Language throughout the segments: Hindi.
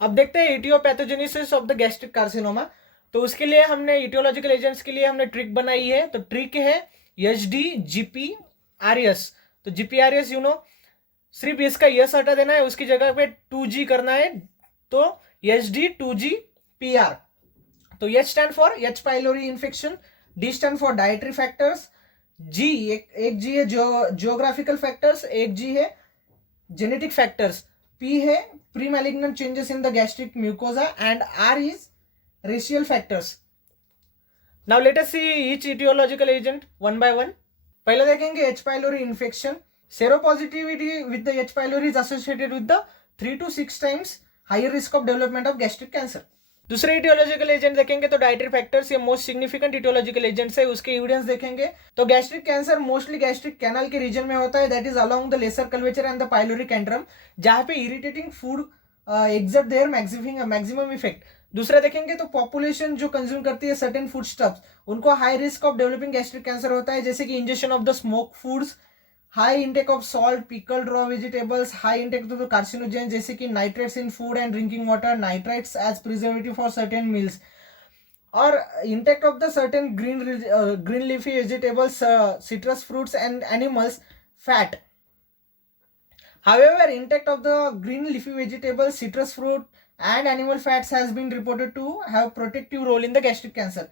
अब देखते हैं aetiopathogenesis of the gastric carcinoma. तो उसके लिए हमने इटियोलॉजिकल एजेंट्स के लिए हमने ट्रिक बनाई है। तो ट्रिक है H D GP R S. तो जीपी आर एस सिर्फ इसका यस हटा देना है, उसकी जगह पे 2G करना है। तो H D 2G P R. तो H stand for H pylori infection, D stand for dietary factors, G एक जी है जियोग्राफिकल फैक्टर्स, एक जी है जेनेटिक फैक्टर्स, पी है pre malignant changes in the gastric mucosa and R is racial factors. Now let us see each etiological agent one by one. पहले देखेंगे H pylori infection. Seropositivity with the H pylori is associated with the 3 to 6 times higher risk of development of gastric cancer. दूसरे इटियोलॉजिकल एजेंट देखेंगे तो डाइटरी फैक्टर्स, ये मोस्ट सिग्निफिकेंट इटियोलॉजिकल एजेंट्स है, उसके एविडेंस देखेंगे। तो gastric cancer mostly gastric canal के रीजन में होता है, that is along the lesser curvature and the pyloric antrum, जहां पे irritating food exert their maximum effect. दूसरा देखेंगे तो पॉपुलेशन जो कंज्यूम करती है सर्टेन फूड स्टफ्स, उनको high risk of developing gastric cancer होता है, जैसे कि injection of the smoke foods, high intake of salt, pickled raw vegetables, high intake of carcinogen जैसे कि nitrates in food and drinking water, nitrites as preservative for certain meals, और intact of the certain green leafy vegetables, citrus fruits and animals fat. However, intake of the green leafy vegetables, citrus fruit and animal fats has been reported to have protective role in the gastric cancer.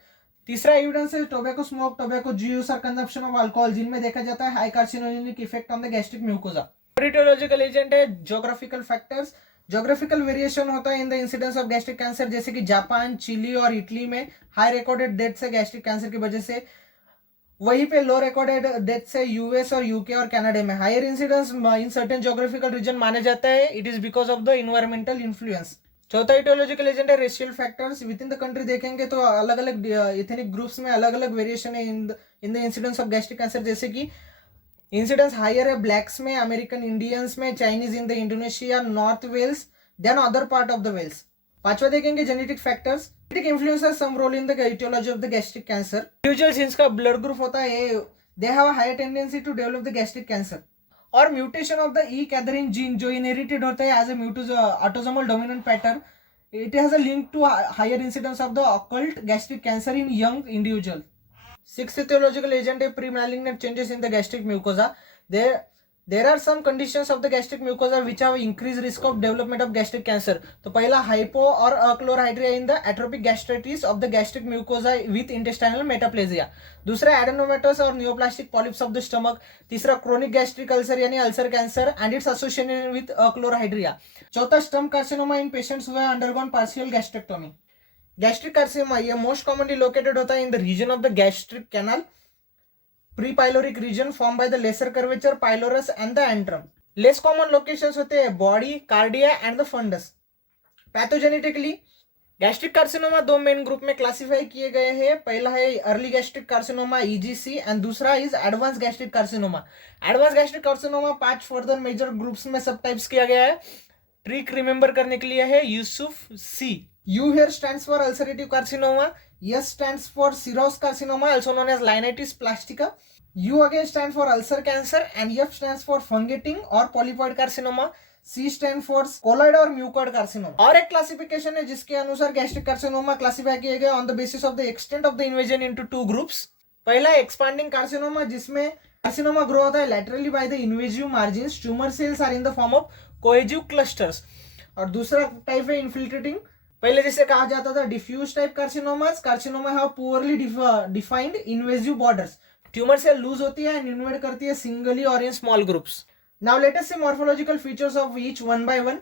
तीसरा एविडेंस है टोबैको स्मोक, टोबैको यूज और कंजप्शन ऑफ अल्कोहल, जिनमें देखा जाता है high carcinogenic effect on the gastric mucosa. Aetiological agent है ज्योग्राफिकल फैक्टर्स। ज्योग्राफिकल वेरिएशन होता है in the incidence of gastric cancer, जैसे कि जापान, चिली और इटली में हाई रिकॉर्डेड डेथ्स है गैस्ट्रिक कैंसर की वजह से, वहीं पे लो रिकॉर्डेड डेथ्स है यूएस और यूके और कनाडा में। Higher incidence in certain geographical reason माने जाता है, it is because of the environmental influence. चौथा इटियोलॉजिकल एजेंट है racial factors. With in the country देखेंगे तो अलग अलग इथेनिक ग्रुप्स में अलग अलग वेरिएशन है in the incidence of gastric cancer, जैसे कि इंसिडेंस हायर है ब्लैक्स में, अमेरिकन इंडियंस में, Chinese in the Indonesia, north Wales then other part of the Wales. पांचवा देखेंगे genetic factors. Genetic influence some role in the etiology of the gastric cancer. Individuals जिनका ब्लड ग्रुप होता है they have a higher tendency to develop the gastric cancer. और mutation of the E cadherin gene जो इनहेरिटेड होता है as a autosomal dominant pattern, it has a link to higher incidence of the occult gastric cancer in young individual. Sixth etiological agent is pre-malignant changes in the gastric mucosa. There are some conditions of the gastric mucosa which have increased risk of development of gastric cancer. तो पहला hypo or achlorhydria in the atrophic gastritis of the gastric mucosa with intestinal metaplasia. दूसरा adenomatous और neoplastic polyps of the stomach. तीसरा chronic gastric ulcer यानी ulcer cancer and its association with achlorhydria. चौथा stomach carcinoma in patients who have undergone partial gastrectomy. Gastric carcinoma ये मोस्ट कॉमनली लोकेटेड होता है in the region of the gastric canal, prepyloric region form by the lesser curvature, pylorus and the antrum. Less common locations होते हैं body, cardia and the fundus. Pathogenetically gastric carcinoma दो मेन ग्रुप में क्लासिफाई किए गए हैं। पहला है early gastric carcinoma EGC and दूसरा is advance gastric carcinoma. Advance gastric carcinoma 5 further major groups में सब टाइप्स किया गया है। ट्रिक रिमेंबर करने के लिए है यूसुफ सी। U here stands for ulcerative carcinoma, S stands for serous carcinoma also known as Linitis plastica, U again stands for ulcer cancer and F stands for fungating or polypoid carcinoma, C stands for colloid और mucoid carcinoma। और एक क्लासिफिकेशन है जिसके अनुसार गैस्ट्रिक कार्सिनोमा क्लासिफाई किए गए on the basis of the extent of the invasion into 2 groups. पहला एक्सपांडिंग कार्सिनोमा जिसमें कार्सिनोमा ग्रो होता है laterally by the invasive margins, tumour cells are in the form of cohesive clusters. और दूसरा टाइप है इन्फिल्ट्रेटिंग, पहले जिसे कहा जाता था diffuse type carcinomas. Carcinoma have poorly defined invasive borders, tumour cell loose होती है एंड इन्वेड करती है सिंगली और in small groups. Now let us see morphological features of each one by one.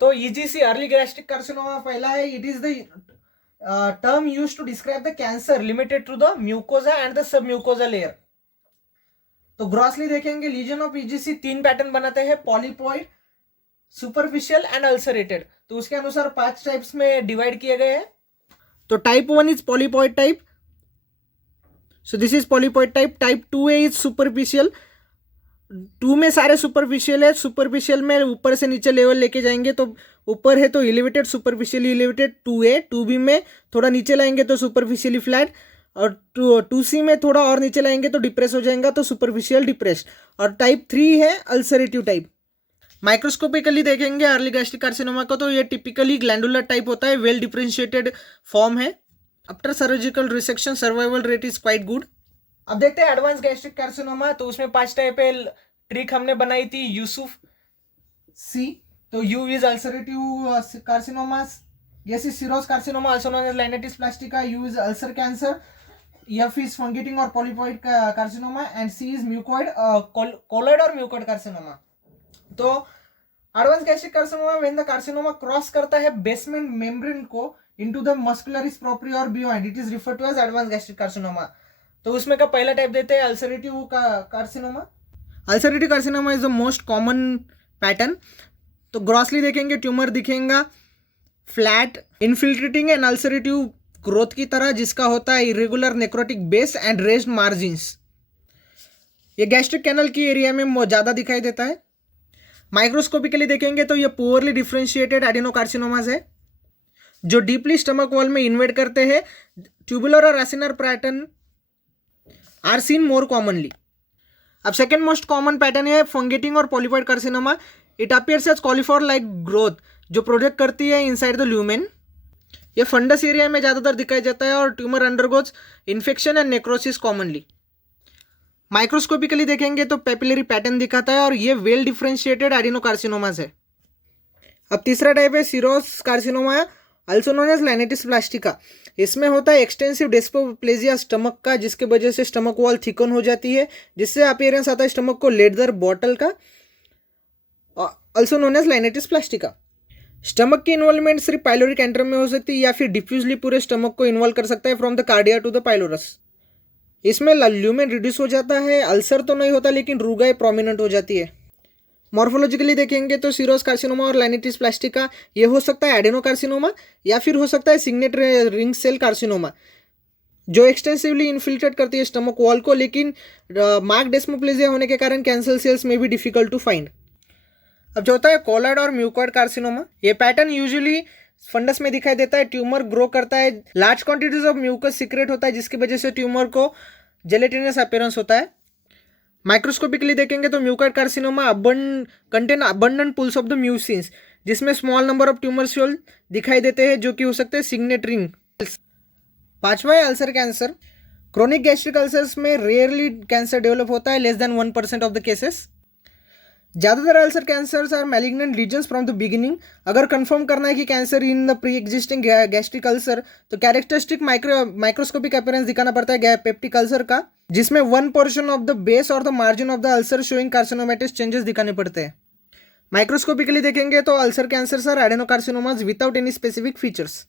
तो ईजीसी अर्ली गैस्ट्रिक कार्सिनोमा पहला है, it is the term used to describe the cancer limited to the mucosa and the submucosa layer. तो ग्रॉसली देखेंगे लीजन ऑफ ईजीसी 3 पैटर्न बनाते हैं, पॉलीपॉइड, सुपरफिशियल एंड अल्सरेटेड। तो उसके अनुसार 5 टाइप्स में डिवाइड किए गए हैं। तो type 1 is polypoid type, so this is polypoid type. Type 2A is superficial, 2 में सारे सुपरफिशियल है। सुपरफिशियल में ऊपर से नीचे लेवल लेके जाएंगे तो ऊपर है तो elevated, superficially elevated 2A। 2B में थोड़ा नीचे लाएंगे तो सुपरफिशियली फ्लैट, और 2C में थोड़ा और नीचे लाएंगे तो डिप्रेस हो जाएगा तो सुपरफिशियल डिप्रेस। और टाइप 3 है अल्सरेटिव टाइप। माइक्रोस्कोपिकली देखेंगे अर्ली गैस्ट्रिक कार्सिनोमा को तो ये टिपिकली ग्लैंडुलर टाइप होता है, वेल डिफरेंशिएटेड फॉर्म है। After surgical resection survival rate is quite good. अब देखते हैं एडवांस गैस्ट्रिक कार्सिनोमा, तो उसमें 5 टाइप है। ट्रिक हमने बनाई थी यूसुफ सी, तो U is ulcerative carcinomas, S is scirrhous carcinoma also known as linitis plastica, U is ulcer cancer, F is fungating और polypoid carcinoma and C is mucoid colloid और म्यूकॉइड कार्सिनोमा। तो advance gastric carcinoma when the carcinoma cross करता है बेसमेंट मेम्ब्रेन को इनटू द मस्कुलरिस प्रोप्रिया और beyond, it is referred to as advance gastric carcinoma. तो उसमें का पहला टाइप देते हैं ulcerative carcinoma. Ulcerative carcinoma is the most common pattern. तो ग्रॉसली देखेंगे ट्यूमर दिखेगा flat infiltrating and ulcerative growth की तरह, जिसका होता है irregular necrotic base and raised margins. ये गैस्ट्रिक कैनल की एरिया में ज़्यादा दिखाई देता है। माइक्रोस्कोपिकली देखेंगे तो ये पुअरली डिफरेंशिएटेड एडिनोकार्सिनोमास है जो डीपली स्टमक वॉल में इन्वेड करते हैं। ट्यूबुलर और acinar pattern are seen more commonly. अब सेकेंड मोस्ट कॉमन पैटर्न है फंगेटिंग और polypoid carcinoma. It appears as cauliflower like growth जो प्रोजेक्ट करती है इनसाइड द ल्यूमेन। ये फंडस एरिया में ज़्यादातर दिखाई देता है और tumour undergoes infection and necrosis commonly. Microscopically देखेंगे तो पेपिलरी पैटर्न दिखाता है और ये वेल डिफरेंशिएटेड एडिनोकार्सिनोमास है। अब तीसरा टाइप है सिरोस carcinoma also known as linitis प्लास्टिका। इसमें होता है एक्सटेंसिव डेस्पोप्लेजिया स्टमक का, जिसके वजह से स्टमक वॉल थिकन हो जाती है, जिससे अपीयरेंस आता है स्टमक को लेडर बॉटल का, also known as linitis प्लास्टिका। Stomach की इन्वॉल्वमेंट सिर्फ पाइलोरिक एंट्रम में हो सकती है या फिर डिफ्यूजली पूरे स्टमक को इन्वॉल्व कर सकता है from the cardia to the pylorus. इसमें ल्यूमेन रिड्यूस हो जाता है, अल्सर तो नहीं होता लेकिन रूगाई प्रोमिनेंट हो जाती है। मॉर्फोलॉजिकली देखेंगे तो सिरोस कार्सिनोमा और लाइनेटिस प्लास्टिका ये हो सकता है एडेनोकार्सिनोमा या फिर हो सकता है सिग्नेट रिंग सेल कार्सिनोमा जो एक्सटेंसिवली इन्फिल्ट्रेट करती है स्टमक वॉल को, लेकिन मार्क डेस्मोप्लेजिया होने के कारण कैंसर सेल्स में भी डिफिकल्ट टू फाइंड। अब जो होता है कोलॉइड और म्यूकॉइड कार्सिनोमा, ये पैटर्न यूजुअली फंडस में दिखाई देता है। ट्यूमर ग्रो करता है, large quantities of mucus secrete होता है जिसकी वजह से ट्यूमर को जेलेटिनस अपीयरेंस होता है। माइक्रोस्कोपिकली देखेंगे तो mucoid carcinoma contain abundant pools of the mucins, जिसमें small number of tumour cell दिखाई देते हैं जो कि हो सकते हैं सिग्नेट रिंग। पांचवा है ulcer cancer. Chronic gastric ulcers में रेयरली कैंसर डेवलप होता है, less than 1% of the cases. ज़्यादातर ulcer cancers are malignant regions from the beginning. अगर कंफर्म करना है कि cancer in the pre existing gastric ulcer तो कैरेक्टरिस्टिक माइक्रोस्कोपिक अपीयरेंस दिखाना पड़ता है पेप्टिक अल्सर का, जिसमें 1 पोर्शन ऑफ द बेस और the margin of the ulcer showing carcinomatous changes दिखाने पड़ते हैं। माइक्रोस्कोपिकली देखेंगे तो ulcer cancers are adenocarcinomas without any specific features.